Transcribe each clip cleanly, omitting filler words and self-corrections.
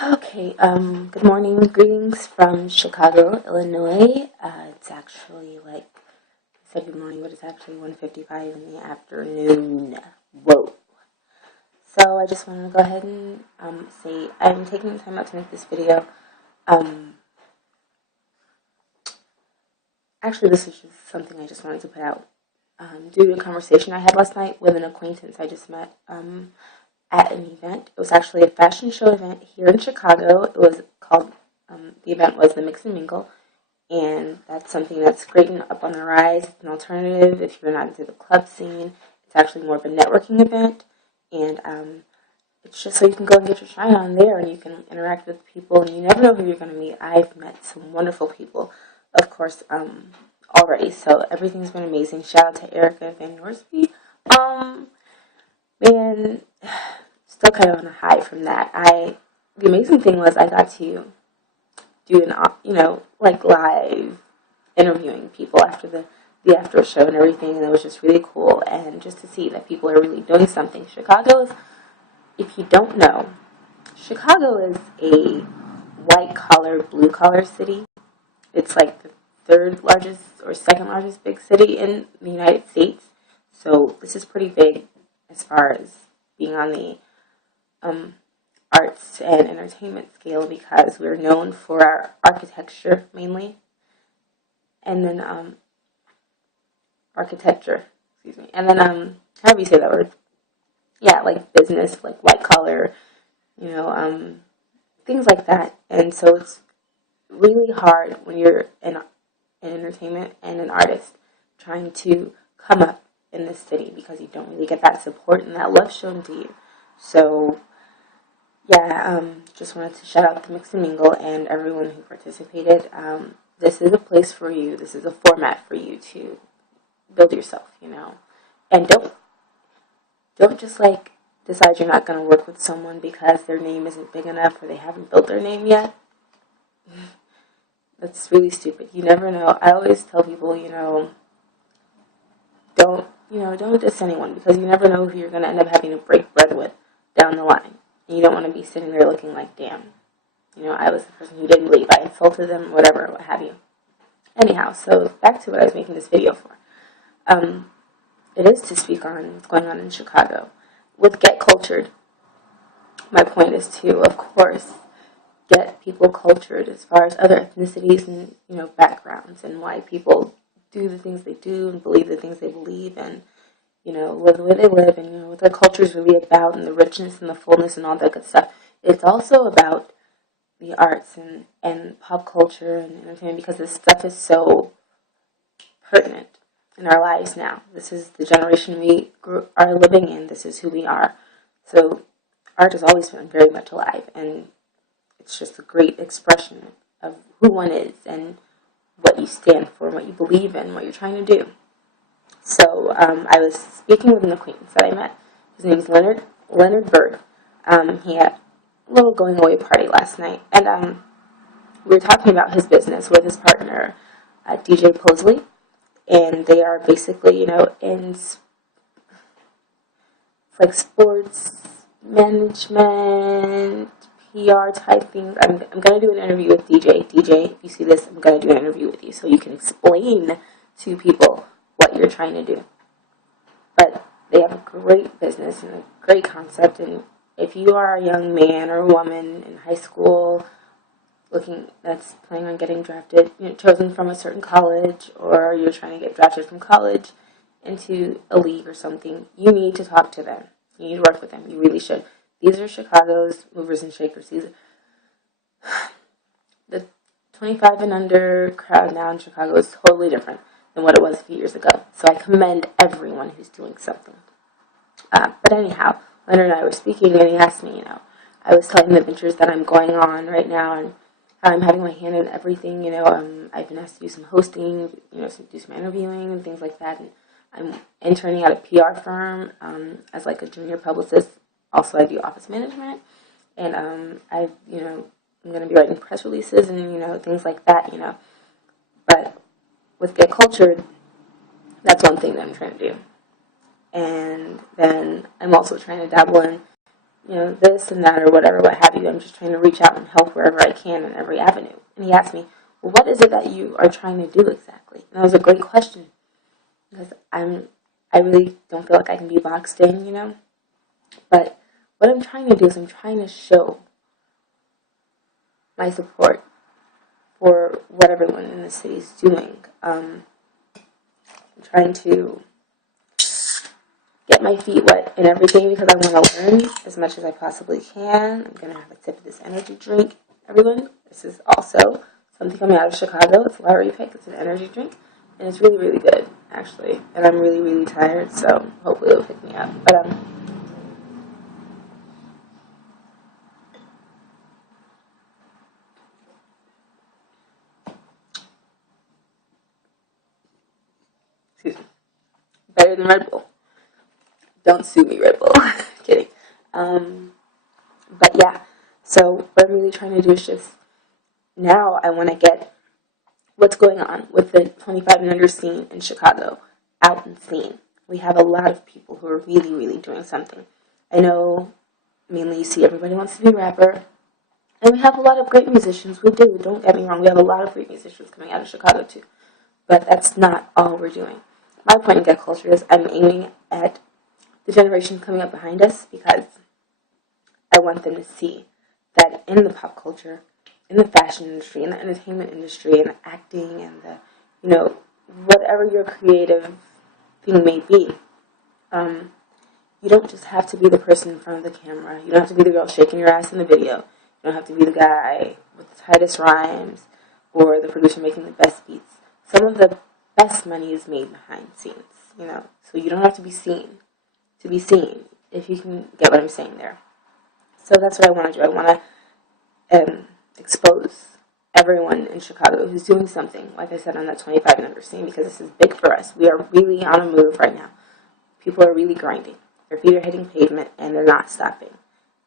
Okay, good morning, greetings from Chicago, Illinois. It's actually I said good morning, but it's actually 1:55 in the afternoon. Whoa. So I just wanted to go ahead and say I'm taking the time out to make this video. Um, Actually, this is just something I just wanted to put out due to a conversation I had last night with an acquaintance I just met at an event. It was actually a fashion show event here in Chicago. It was called, the event was the Mix and Mingle. And that's something that's great and up on the rise. It's an alternative if you're not into the club scene. It's actually more of a networking event, and it's just so you can go and get your shine on there, and you can interact with people, and you never know who you're going to meet. I've met some wonderful people, of course, already. So everything's been amazing. Shout out to Erica Van Norsby. Man, still kind of on a high from that. The amazing thing was I got to do live interviewing people after the after show and everything, and it was just really cool. And just to see that people are really doing something. Chicago is, if you don't know, Chicago is a white collar, blue collar city. It's like the third largest or second largest big city in the United States. So this is pretty big as far as being on the arts and entertainment scale, because we're known for our architecture mainly, and then architecture, excuse me, and then however you say that word, yeah, like business, like white collar, you know, things like that. And so it's really hard when you're an entertainment and an artist trying to come up in this city, because you don't really get that support and that love shown to you. So yeah, just wanted to shout out the Mix and Mingle and everyone who participated. This is a place for you. This is a format for you to build yourself, and don't just decide you're not going to work with someone because their name isn't big enough or they haven't built their name yet. That's really stupid. You never know. I always tell people, don't diss anyone, because you never know who you're going to end up having to break bread with down the line. And you don't want to be sitting there looking like, damn, I was the person who didn't leave. I insulted them, whatever, what have you. Anyhow, so back to what I was making this video for. It is to speak on what's going on in Chicago. With Get Cultured, my point is to, of course, get people cultured as far as other ethnicities and, backgrounds, and why people do the things they do and believe the things they believe, and, live the way they live, and, what their culture is really about, and the richness and the fullness and all that good stuff. It's also about the arts and pop culture and entertainment, because this stuff is so pertinent in our lives now. This is the generation we are living in. This is who we are. So art has always been very much alive, and it's just a great expression of who one is and what you stand for, what you believe in, what you're trying to do. So I was speaking with an acquaintance that I met. His name is Leonard Bird. He had a little going away party last night, and we were talking about his business with his partner, DJ Posley, and they are basically, in like sports management, PR type things. I'm going to do an interview with DJ. DJ, if you see this, I'm going to do an interview with you so you can explain to people what you're trying to do. But they have a great business and a great concept, and if you are a young man or woman in high school that's planning on getting drafted, chosen from a certain college, or you're trying to get drafted from college into a league or something, you need to talk to them. You need to work with them. You really should. These are Chicago's movers and shakers. The 25 and under crowd now in Chicago is totally different than what it was a few years ago. So I commend everyone who's doing something. But anyhow, Leonard and I were speaking, and he asked me, I was telling him the ventures that I'm going on right now, and how I'm having my hand in everything. I've been asked to do some hosting, do some interviewing and things like that. And I'm interning at a PR firm as like a junior publicist. Also, I do office management, and I'm going to be writing press releases and things like that. But with Get Cultured, that's one thing that I'm trying to do. And then I'm also trying to dabble in, this and that or whatever, what have you. I'm just trying to reach out and help wherever I can in every avenue. And he asked me, well, what is it that you are trying to do exactly? And that was a great question because I really don't feel like I can be boxed in. But what I'm trying to do is I'm trying to show my support for what everyone in the city is doing. I'm trying to get my feet wet and everything because I want to learn as much as I possibly can. I'm going to have a sip of this energy drink, everyone. This is also something coming out of Chicago. It's Lowry Pick. It's an energy drink, and it's really, really good, actually. And I'm really, really tired, so hopefully it'll pick me up. But excuse me, better than Red Bull. Don't sue me, Red Bull. Kidding. But yeah, so what I'm really trying to do is just now I want to get what's going on with the 25 and under scene in Chicago out and seen. We have a lot of people who are really, really doing something. I know mainly you see everybody wants to be a rapper, and we have a lot of great musicians. We do, don't get me wrong. We have a lot of great musicians coming out of Chicago too, but that's not all we're doing. My point in Get Culture is I'm aiming at the generation coming up behind us because I want them to see that in the pop culture, in the fashion industry, in the entertainment industry, in the acting, and whatever your creative thing may be, you don't just have to be the person in front of the camera. You don't have to be the girl shaking your ass in the video. You don't have to be the guy with the tightest rhymes or the producer making the best beats. Some of the best money is made behind scenes, so you don't have to be seen to be seen, if you can get what I'm saying there. So that's what I want to do. I want to expose everyone in Chicago who's doing something, like I said, on that 25 and under scene, because this is big for us. We are really on a move right now. People are really grinding. Their feet are hitting pavement, and they're not stopping.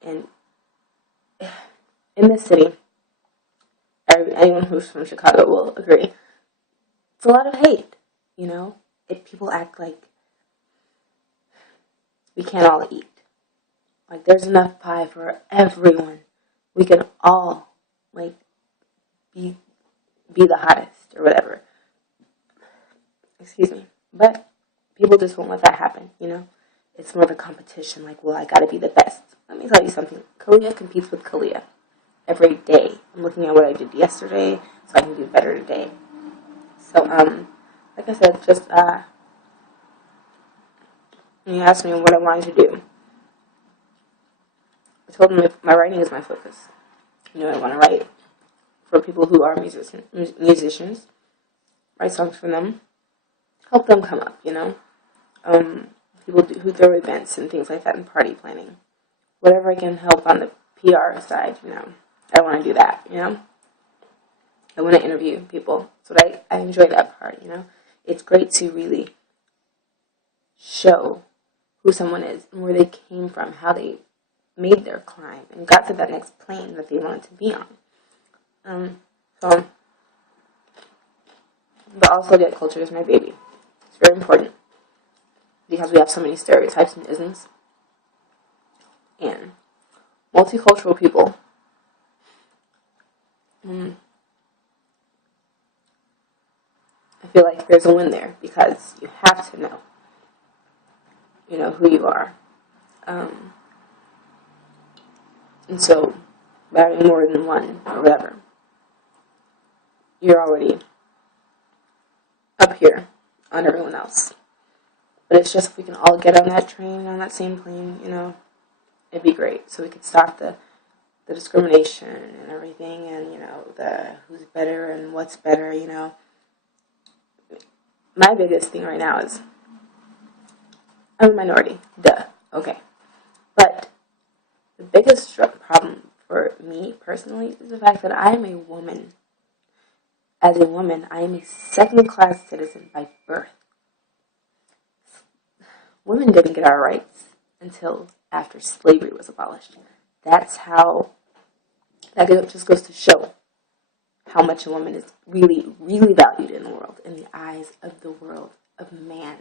And in this city, anyone who's from Chicago will agree, it's a lot of hate, If people act like we can't all eat. Like, there's enough pie for everyone. We can all, be the hottest or whatever. Excuse me. But people just won't let that happen, It's more of a competition, I gotta be the best. Let me tell you something. Kalia competes with Kalia every day. I'm looking at what I did yesterday, so I can do better today. So, like I said, just, when you asked me what I wanted to do, I told them my writing is my focus. I want to write for people who are musicians, write songs for them, help them come up, people who throw events and things like that and party planning. Whatever I can help on the PR side, I want to do that, I want to interview people. So I enjoy that part, It's great to really show who someone is and where they came from, how they made their climb and got to that next plane that they wanted to be on. But also Get Culture is my baby. It's very important because we have so many stereotypes and isms. And multicultural people, I feel like there's a win there because you have to know, who you are. And so, by having more than one or whatever, you're already up here on everyone else. But it's just if we can all get on that train, on that same plane, it'd be great. So we could stop the discrimination and everything, and, the who's better and what's better, My biggest thing right now is I'm a minority. Duh. Okay. But the biggest problem for me personally is the fact that I am a woman. As a woman, I am a second-class citizen by birth. Women didn't get our rights until after slavery was abolished. That's how, that just goes to show how much a woman is really, really valued in the world, in the eyes of the world, of man.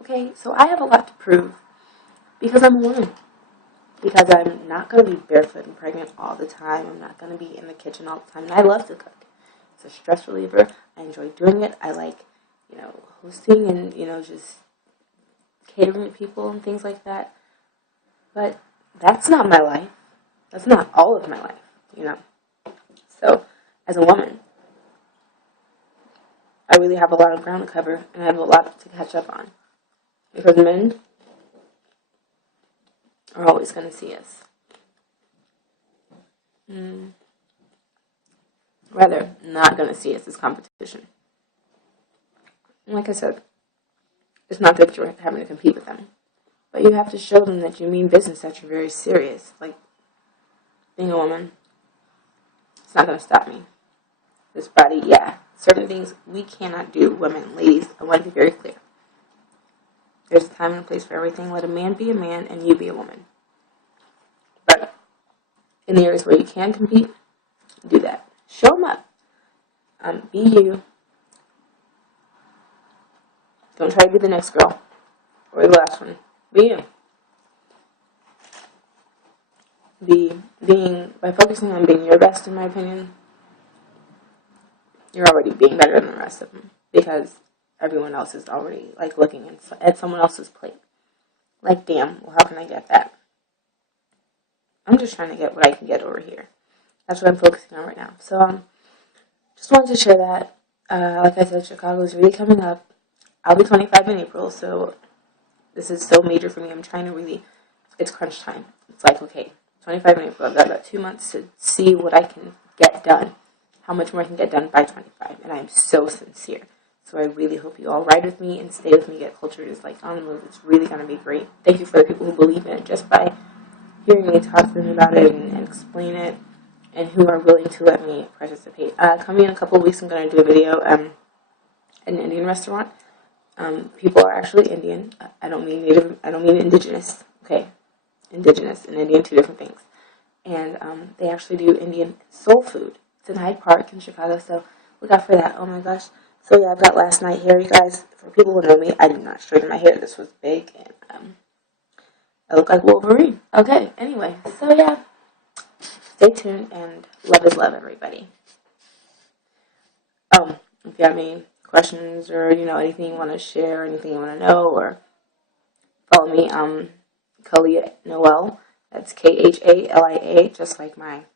Okay, so I have a lot to prove because I'm a woman. because I'm not going to be barefoot and pregnant all the time. I'm not going to be in the kitchen all the time. And I love to cook. It's a stress reliever. I enjoy doing it. I like, hosting and, just catering to people and things like that. But that's not my life. That's not all of my life, So, as a woman, I really have a lot of ground to cover, and I have a lot to catch up on. Because men are always going to see us. Rather, not going to see us as competition. And like I said, it's not that you're having to compete with them. But you have to show them that you mean business, that you're very serious. Like, being a woman, it's not going to stop me. This body, yeah. Certain things we cannot do, women, ladies. I want to be very clear. There's a time and a place for everything. Let a man be a man and you be a woman. But in the areas where you can compete, do that. Show them up. Be you. Don't try to be the next girl or the last one. Be you. By focusing on being your best, in my opinion, you're already being better than the rest of them, because everyone else is already looking at someone else's plate. Like, damn, well, how can I get that? I'm just trying to get what I can get over here. That's what I'm focusing on right now. So, just wanted to share that. Like I said, Chicago is really coming up. I'll be 25 in April, so this is so major for me. I'm trying to it's crunch time. It's like, okay, 25 in April, I've got about 2 months to see what I can get done, how much more I can get done by 25, and I am so sincere. So I really hope you all ride with me and stay with me. Get Cultured is on the move. It's really going to be great. Thank you for the people who believe in it just by hearing me talk to them about it and explain it, and who are willing to let me participate. Coming in a couple of weeks, I'm going to do a video at an Indian restaurant. People are actually Indian. I don't mean Native. I don't mean indigenous. Okay, indigenous and Indian, two different things. And they actually do Indian soul food. It's in Hyde Park in Chicago, so look out for that. Oh my gosh. So yeah, I've got last night hair, you guys. For people who know me, I did not straighten my hair. This was big, and I look like Wolverine. Okay, anyway, so yeah, stay tuned, and love is love, everybody. If you have any questions or, anything you want to share, anything you want to know, or follow me, Kalia Noel. That's Khalia, just like my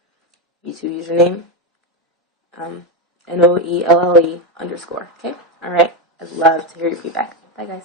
YouTube username. NOELLE _. Okay? Alright. I'd love to hear your feedback. Bye, guys.